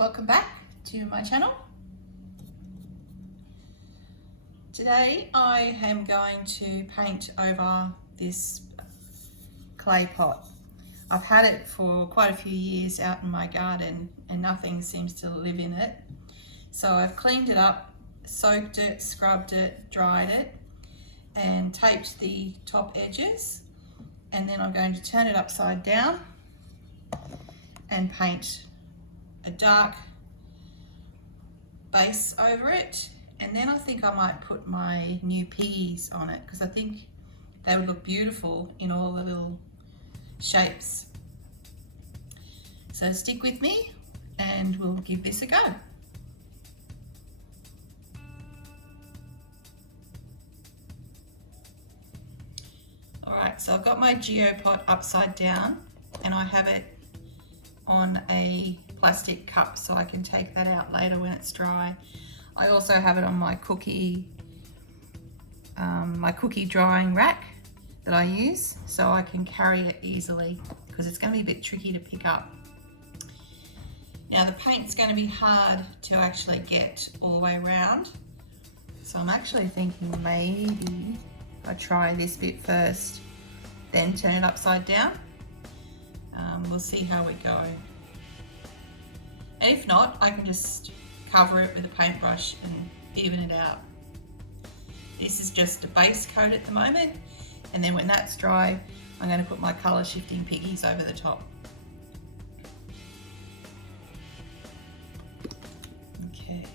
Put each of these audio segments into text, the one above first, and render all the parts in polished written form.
Welcome back to my channel. Today I am going to paint over this clay pot. I've had it for quite a few years out in my garden and nothing seems to live in it. So I've cleaned it up, soaked it, scrubbed it, dried it and taped the top edges, and then I'm going to turn it upside down and paint a dark base over it, and then I think I might put my new piggies on it because I think they would look beautiful in all the little shapes. So stick with me and we'll give this a go. Alright, so I've got my geopot upside down and I have it on a plastic cup so I can take that out later when it's dry. I also have it on my cookie drying rack that I use so I can carry it easily because it's going to be a bit tricky to pick up. Now the paint's going to be hard to actually get all the way around, so I'm actually thinking maybe I try this bit first, then turn it upside down. We'll see how we go. And if not, I can just cover it with a paintbrush and even it out. This is just a base coat at the moment, and then when that's dry, I'm going to put my colour shifting piggies over the top. Okay.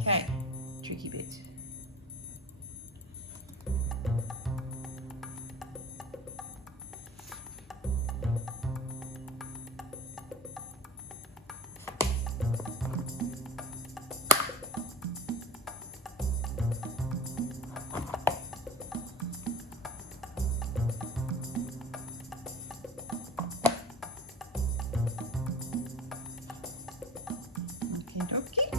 Okay, tricky bit. Okie dokie.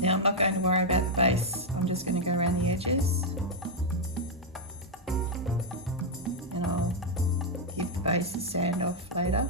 Now I'm not going to worry about the base, I'm just going to go around the edges and I'll give the base a sand off later.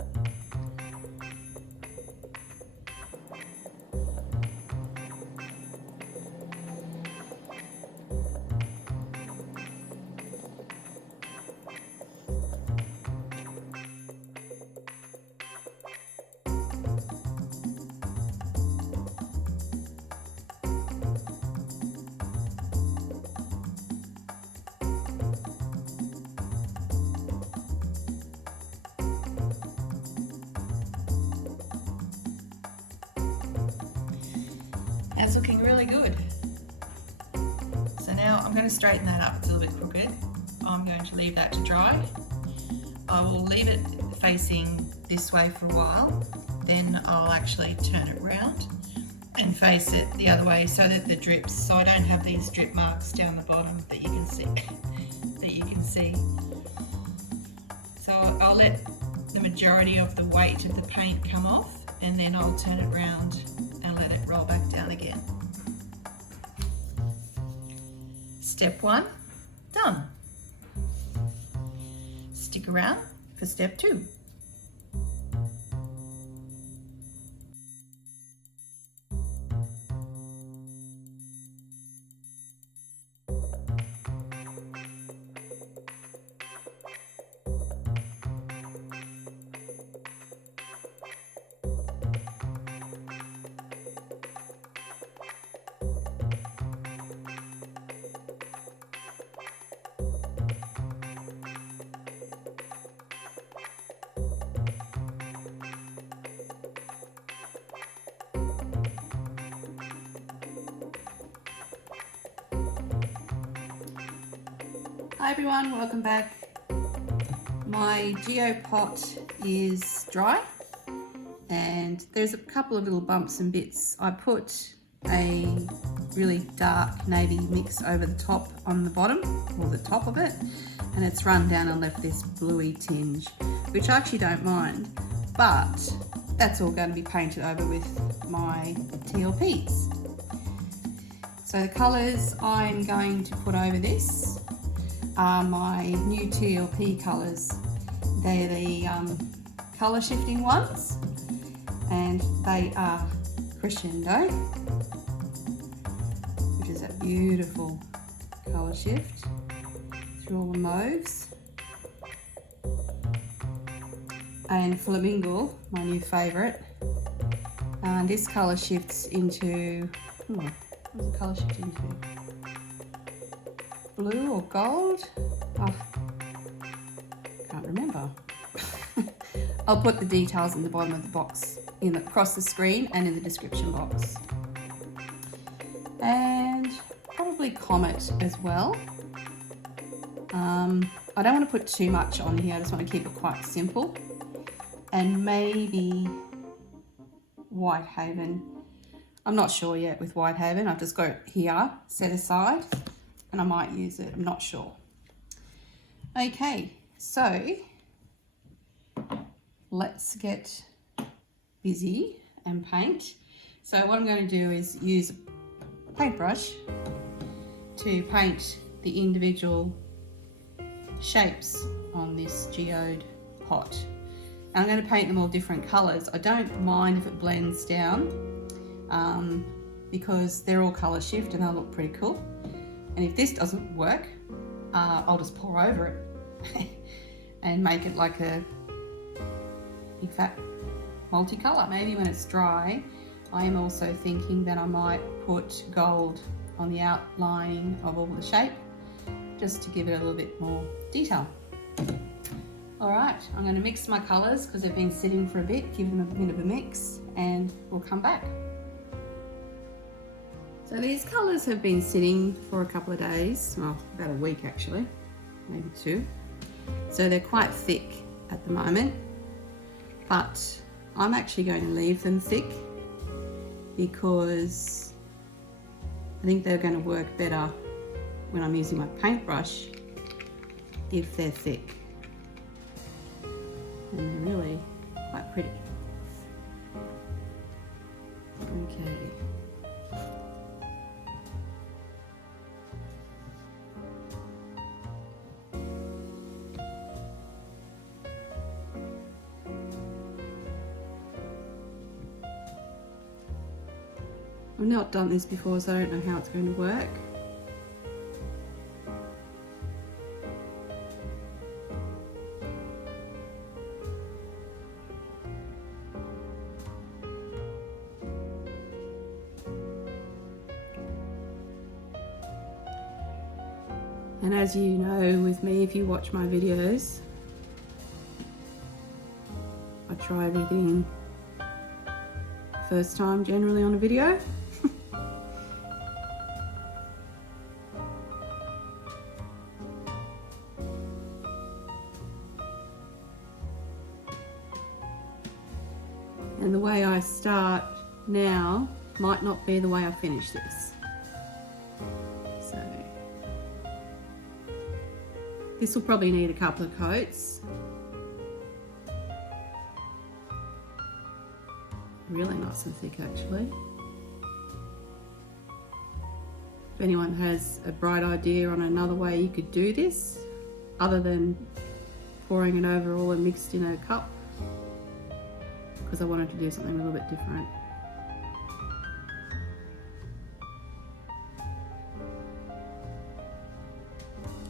That's looking really good. So now I'm going to straighten that up, it's a little bit crooked. I'm going to leave that to dry. I will leave it facing this way for a while, then I'll actually turn it round and face it the other way so that the drips, so I don't have these drip marks down the bottom that you can see. So I'll let the majority of the weight of the paint come off and then I'll turn it round and let it roll back down again. Step 1, done. Stick around for step 2. Hi everyone, welcome back. My geo pot is dry and there's a couple of little bumps and bits. I put a really dark navy mix over the top on the bottom, or the top of it, and it's run down and left this bluey tinge, which I actually don't mind, but that's all going to be painted over with my TLPs. So the colours I'm going to put over this are my new TLP colours. They're the colour shifting ones, and they are Crescendo, which is a beautiful colour shift through all the mauves, and Flamingo, my new favourite. And this colour shifts into, what does the colour shift into? Blue or gold? Oh, can't remember. I'll put the details in the bottom of the box, across the screen and in the description box. And probably Comet as well. I don't want to put too much on here, I just want to keep it quite simple. And maybe Whitehaven. I'm not sure yet with Whitehaven, I've just got it here set aside and I might use it, I'm not sure. Okay, so let's get busy and paint. So what I'm going to do is use a paintbrush to paint the individual shapes on this geode pot. And I'm going to paint them all different colours. I don't mind if it blends down because they're all colour shift and they'll look pretty cool. And if this doesn't work, I'll just pour over it and make it like a big fat multicolour. Maybe when it's dry, I am also thinking that I might put gold on the outlining of all the shape, just to give it a little bit more detail. All right, I'm going to mix my colours because they've been sitting for a bit, give them a bit of a mix, and we'll come back. So these colours have been sitting for a couple of days, well, about a week actually, maybe 2. So they're quite thick at the moment, but I'm actually going to leave them thick because I think they're going to work better when I'm using my paintbrush if they're thick. And they're really quite pretty. Okay. I've not done this before, so I don't know how it's going to work. And as you know with me, if you watch my videos, I try everything first time generally on a video. And the way I start now might not be the way I finish this. So this will probably need a couple of coats. Really nice and thick actually. If anyone has a bright idea on another way you could do this, other than pouring it over all and mixed in a cup, because I wanted to do something a little bit different.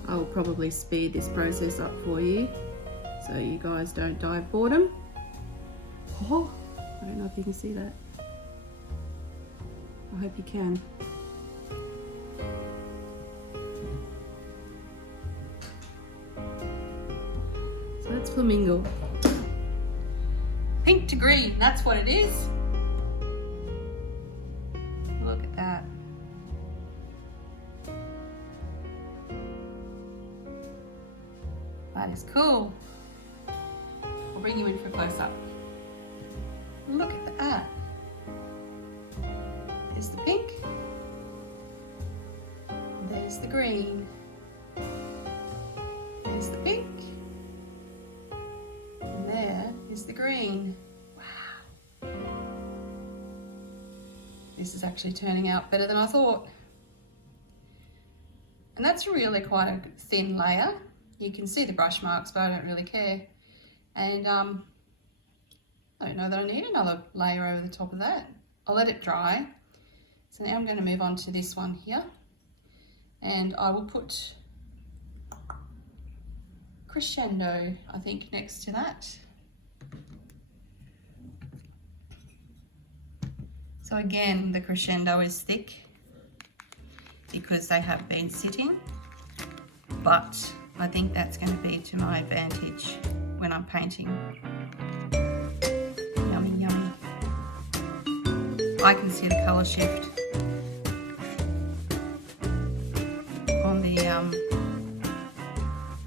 I will probably speed this process up for you so you guys don't die of boredom. Oh, I don't know if you can see that. I hope you can. So that's Flamingo. Pink to green, that's what it is. Look at that. That is cool. I'll bring you in for a close-up. Look at that. There's the pink. There's the green. There's the pink. And there is the green. Wow. This is actually turning out better than I thought. And that's really quite a thin layer. You can see the brush marks, but I don't really care. And I don't know that I need another layer over the top of that. I'll let it dry. So now I'm going to move on to this one here. And I will put Crescendo, I think, next to that. So again, the Crescendo is thick because they have been sitting, but I think that's going to be to my advantage when I'm painting. Yummy, yummy. I can see the colour shift on the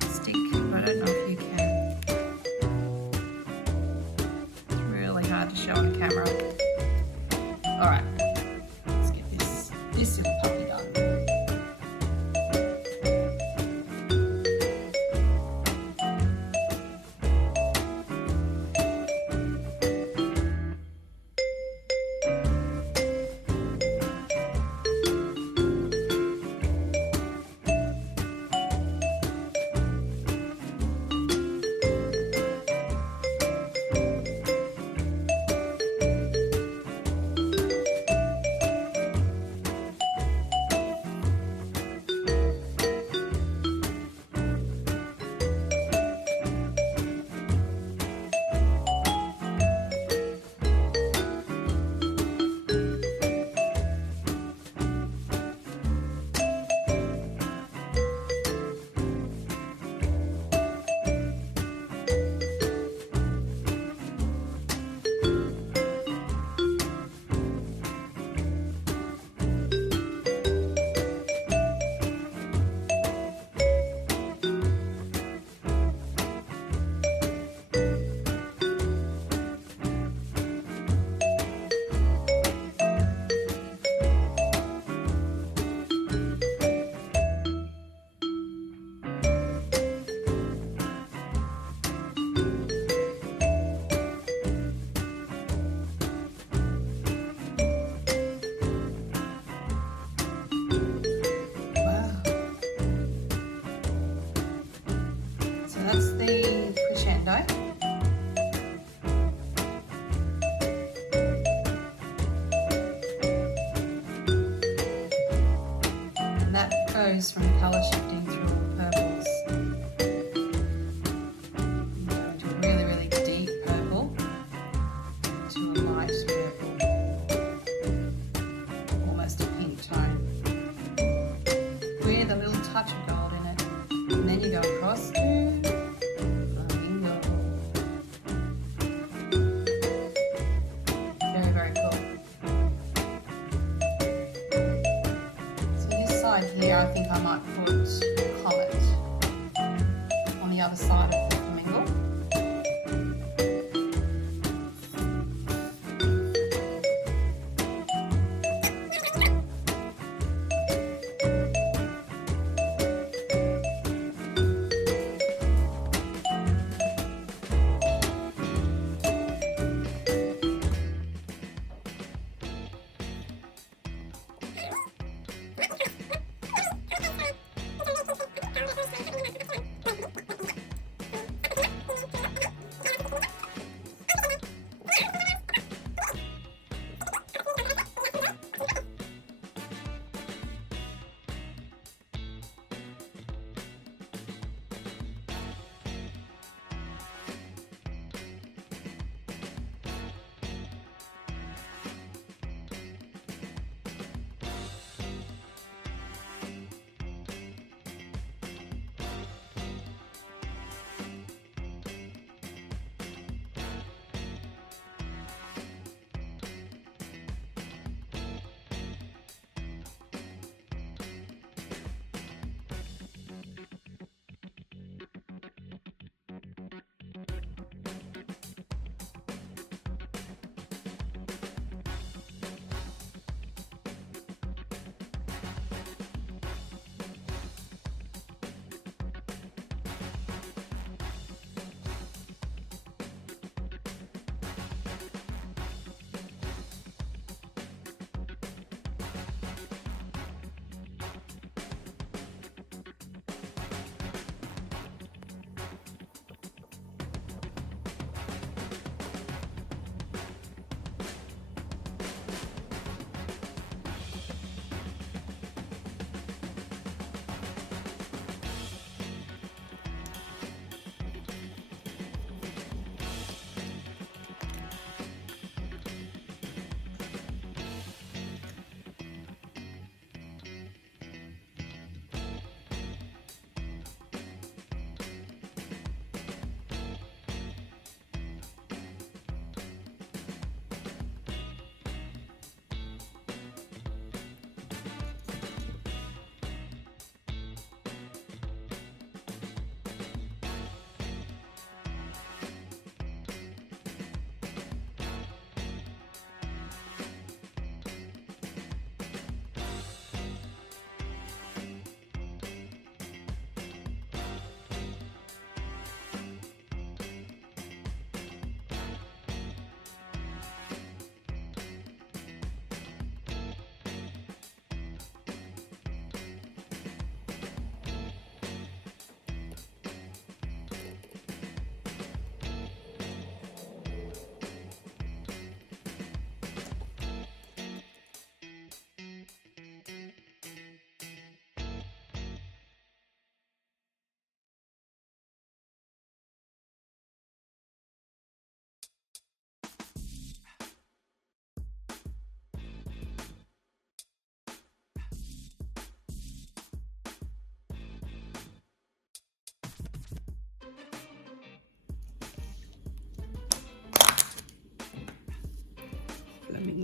stick, but I don't know if you can. It's really hard to show on camera. Alright, let's get this little puppy done. From colour shifting through all purples. To a really, really deep purple to a light purple, almost a pink tone, with a little touch of gold in it. And then you go across to flamingo. Very, very cool. Here, I think I might put Comet on the other side of the flamingo.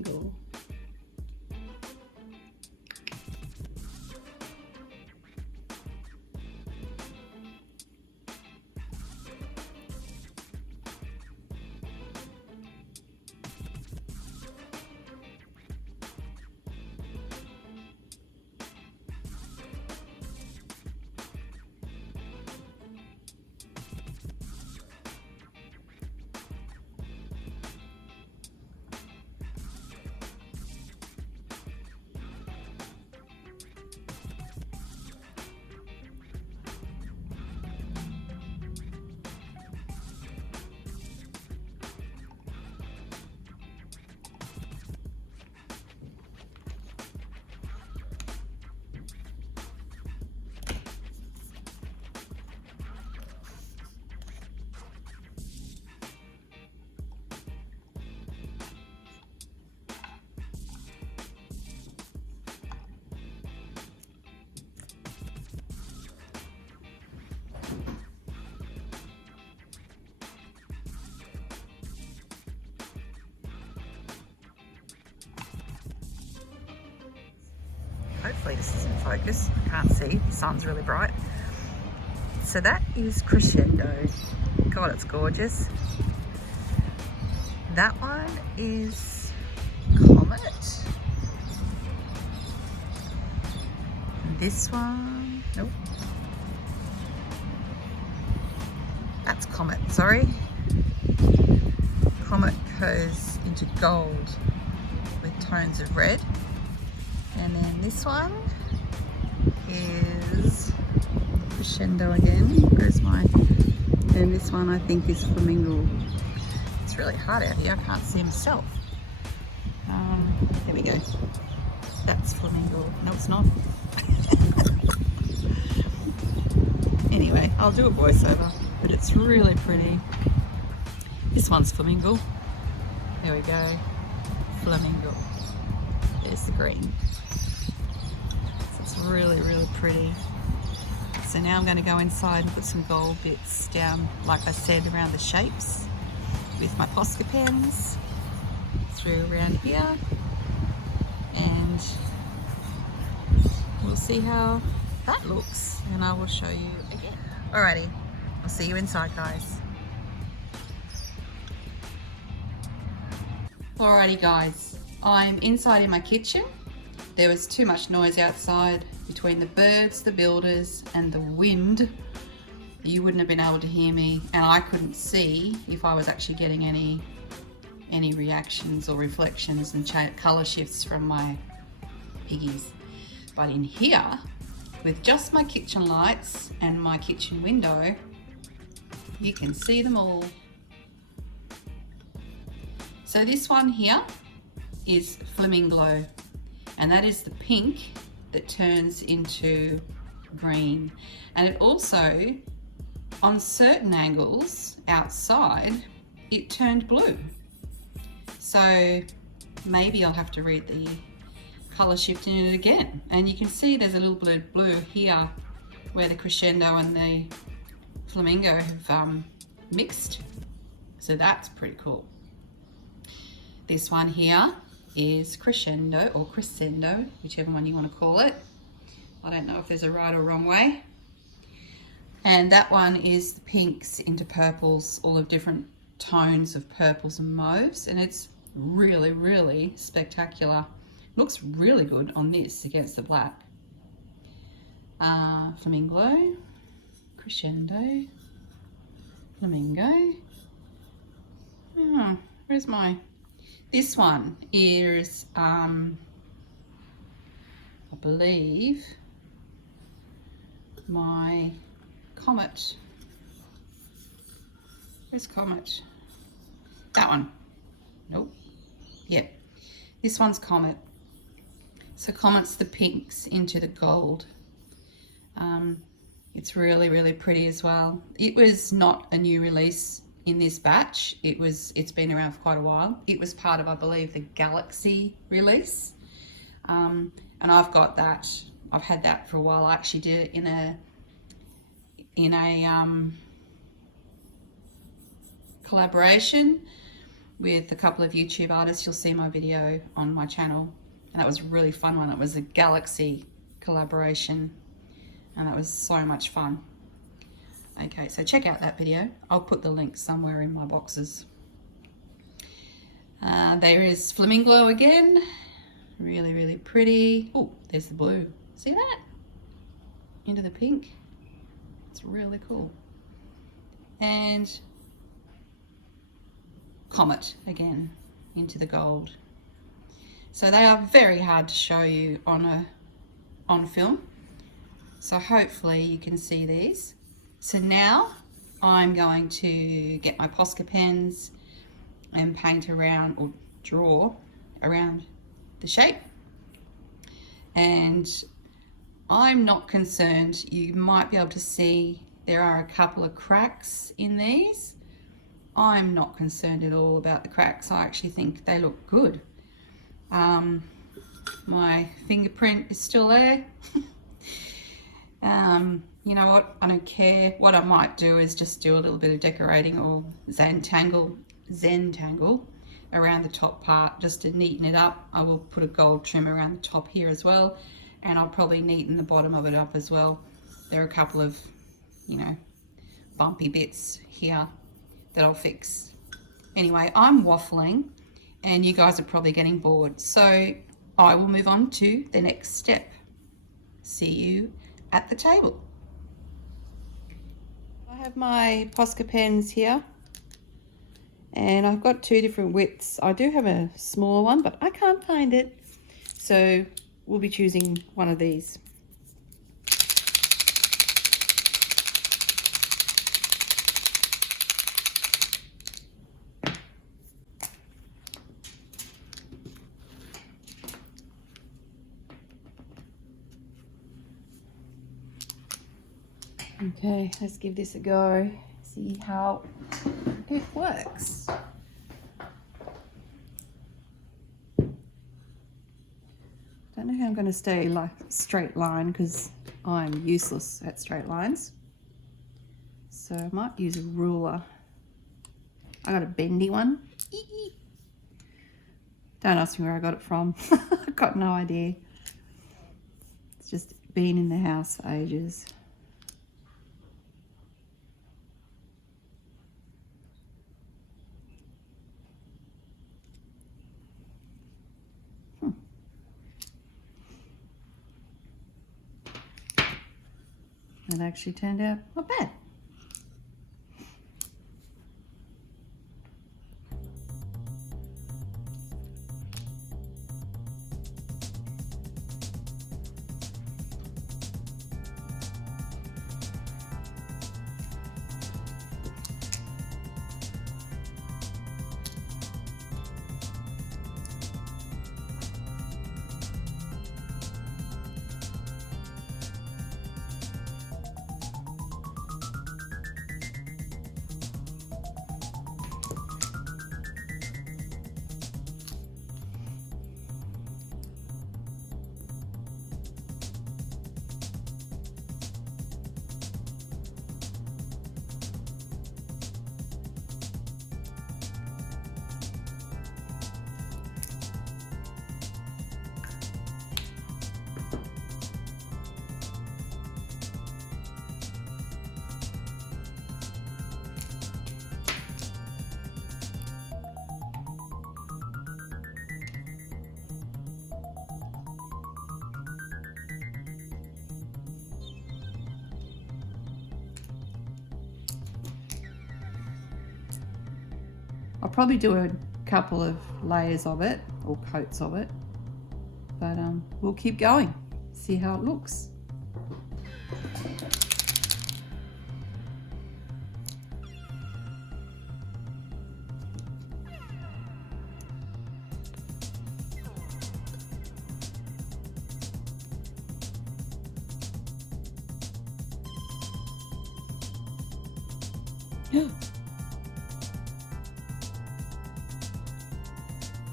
Flamingo. Hopefully this is in focus. I can't see, the sun's really bright. So that is Crescendo. God, it's gorgeous. That one is Comet. This one, nope. That's Comet, sorry. Comet goes into gold with tones of red. And then this one is Crescendo again. Where's mine? And this one I think is Flamingo. It's really hard out here, I can't see myself. There we go. That's Flamingo. No, it's not. Anyway, I'll do a voiceover, but it's really pretty. This one's Flamingo. There we go. Flamingo. There's the green. It's really, really pretty. So now I'm going to go inside and put some gold bits down, like I said, around the shapes with my Posca pens through around here, and we'll see how that looks, and I will show you again. Alrighty, I'll see you inside, guys. Alrighty guys, I'm inside in my kitchen. There was too much noise outside between the birds, the builders and the wind. You wouldn't have been able to hear me, and I couldn't see if I was actually getting any reactions or reflections and color shifts from my piggies. But in here, with just my kitchen lights and my kitchen window, you can see them all. So this one here is Flamingo, and that is the pink that turns into green. And it also, on certain angles outside, it turned blue. So maybe I'll have to read the color shift in it again. And you can see there's a little blue here where the Crescendo and the Flamingo have mixed. So that's pretty cool. This one here is Crescendo, or Crescendo, whichever one you want to call it. I don't know if there's a right or wrong way. And that one is the pinks into purples, all of different tones of purples and mauves, and it's really, really spectacular. Looks really good on this against the black. Flamingo, Crescendo, Flamingo. Where's my... This one is, I believe, my Comet. Where's Comet? That one. Nope. Yep. This one's Comet. So Comet's the pinks into the gold. It's really, really pretty as well. It was not a new release in this batch. It's been around for quite a while. It was part of, I believe, the Galaxy release. And I've got that. I've had that for a while. I actually did it in a collaboration with a couple of YouTube artists. You'll see my video on my channel, and that was a really fun one. It was a galaxy collaboration, and that was so much fun. Okay, so check out that video. I'll put the link somewhere in my boxes. There is Flamingo again. Really, really pretty. Oh, there's the blue. See that? Into the pink. It's really cool. And Comet again, into the gold. So they are very hard to show you on film. So hopefully you can see these. So now I'm going to get my Posca pens and paint around, or draw around the shape. And I'm not concerned. You might be able to see there are a couple of cracks in these. I'm not concerned at all about the cracks. I actually think they look good. My fingerprint is still there. You know what, I don't care. What I might do is just do a little bit of decorating or Zentangle around the top part just to neaten it up. I will put a gold trim around the top here as well, and I'll probably neaten the bottom of it up as well. There are a couple of, you know, bumpy bits here that I'll fix. Anyway, I'm waffling and you guys are probably getting bored, so I will move on to the next step. See you at the table. I have my Posca pens here, and I've got two different widths. I do have a smaller one, but I can't find it, so we'll be choosing one of these. Okay, let's give this a go, see how it works. Don't know how I'm going to stay like straight line because I'm useless at straight lines. So I might use a ruler. I got a bendy one. Don't ask me where I got it from. I've got no idea. It's just been in the house for ages. That actually turned out not bad. I'll probably do a couple of layers of it, or coats of it, but we'll keep going, see how it looks.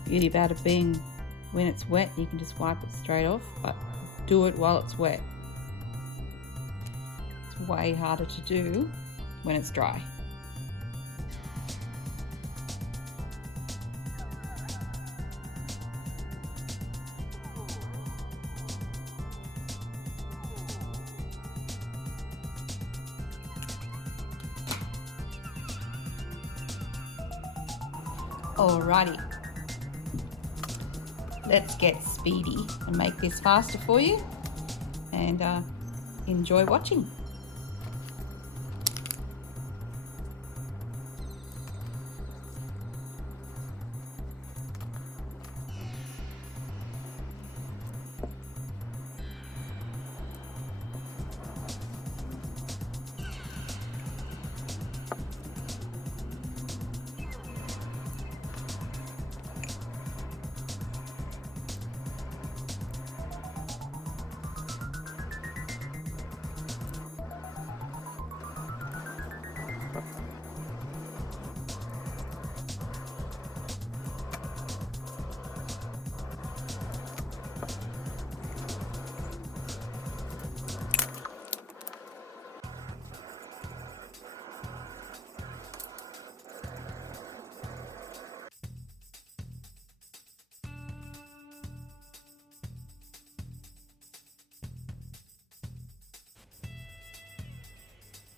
Beauty about it being when it's wet, you can just wipe it straight off, but do it while it's wet. It's way harder to do when it's dry. Alrighty, let's get speedy and make this faster for you, and enjoy watching.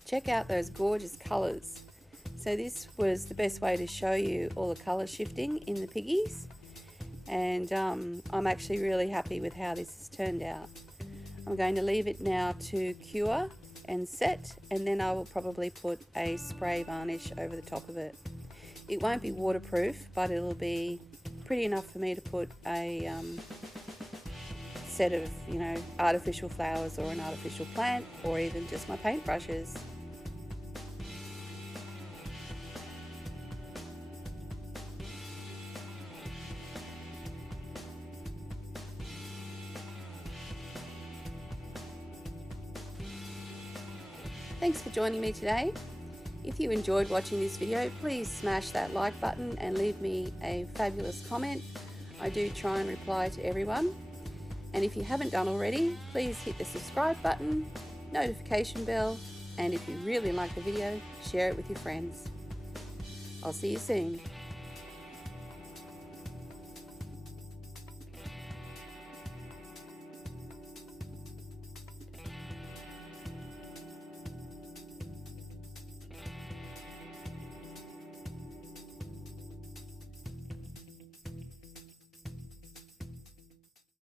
Check out those gorgeous colours. So this was the best way to show you all the colour shifting in the piggies, and I'm actually really happy with how this has turned out. I'm going to leave it now to cure and set, and then I will probably put a spray varnish over the top of it. It won't be waterproof, but it'll be pretty enough for me to put a set of, you know, artificial flowers or an artificial plant, or even just my paintbrushes. Thanks for joining me today. If you enjoyed watching this video, please smash that like button and leave me a fabulous comment. I do try and reply to everyone. And if you haven't done already, please hit the subscribe button, notification bell, and if you really like the video, share it with your friends. I'll see you soon.